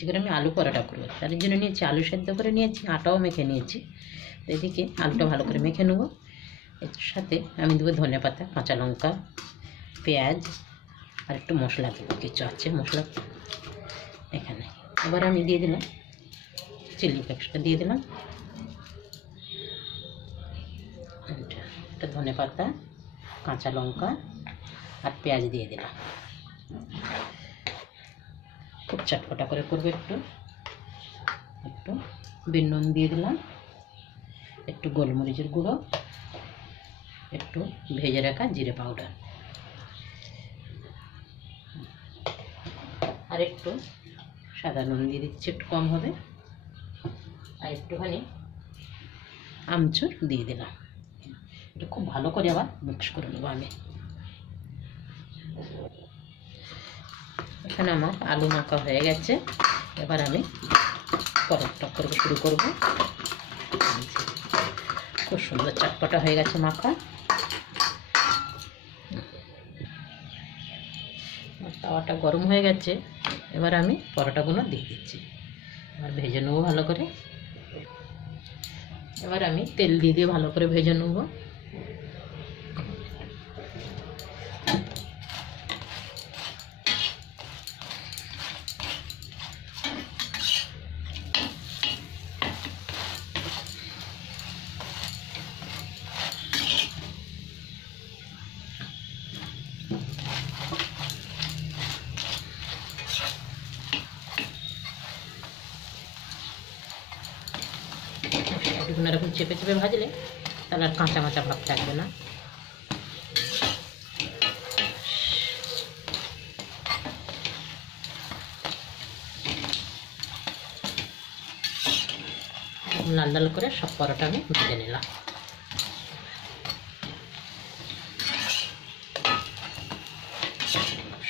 আজকে আমি আলু পরোটা করবো, তার জন্য নিয়েছি আলু সেদ্ধ করে নিয়েছি, আটাও মেখে নিয়েছি। এদিকে আলুটা ভালো করে মেখে নেবো। এর সাথে আমি দেবো ধনেপাতা, কাঁচা লঙ্কা, পেঁয়াজ আর একটু মশলা দেবো, কিছু আছে মশলা এখানে। এবার আমি দিয়ে দিলাম চিলি ফ্লেক্সটা দিয়ে দিলাম, একটা ধনেপাতা, কাঁচা লঙ্কা আর পেঁয়াজ দিয়ে দিলাম। খুব চটপটা করে করবো। একটু একটু বিট নুন দিয়ে দিলাম, একটু গোলমরিচের গুঁড়ো, একটু ভেজে রাখা জিরে পাউডার, আর একটু সাদা নুন দিয়ে দিচ্ছি, একটু কম হবে, আর একটুখানি আমচুর দিয়ে দিলাম। এটা খুব ভালো করে আবার মিক্স করে নেবো আমি। এখানে আমার আলু মাখা হয়ে গেছে। এবার আমি পরোটা করবো, শুরু করবো। খুব সুন্দর চটপটা হয়ে গেছে মাখা। তাওয়াটা গরম হয়ে গেছে, এবার আমি পরোটাগুলো দিয়ে দিচ্ছি। এবার ভেজে নেবো ভালো করে। এবার আমি তেল দিয়ে ভালো করে ভেজে নেবো। এরকম চেপে চেপে ভাজলে তাহলে আর কাঁচা মাচা ভাব থাকবে না। লাল লাল করে সব পরোটা আমি ভেজে নিলাম।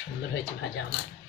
সুন্দর হয়েছে ভাজা আমার।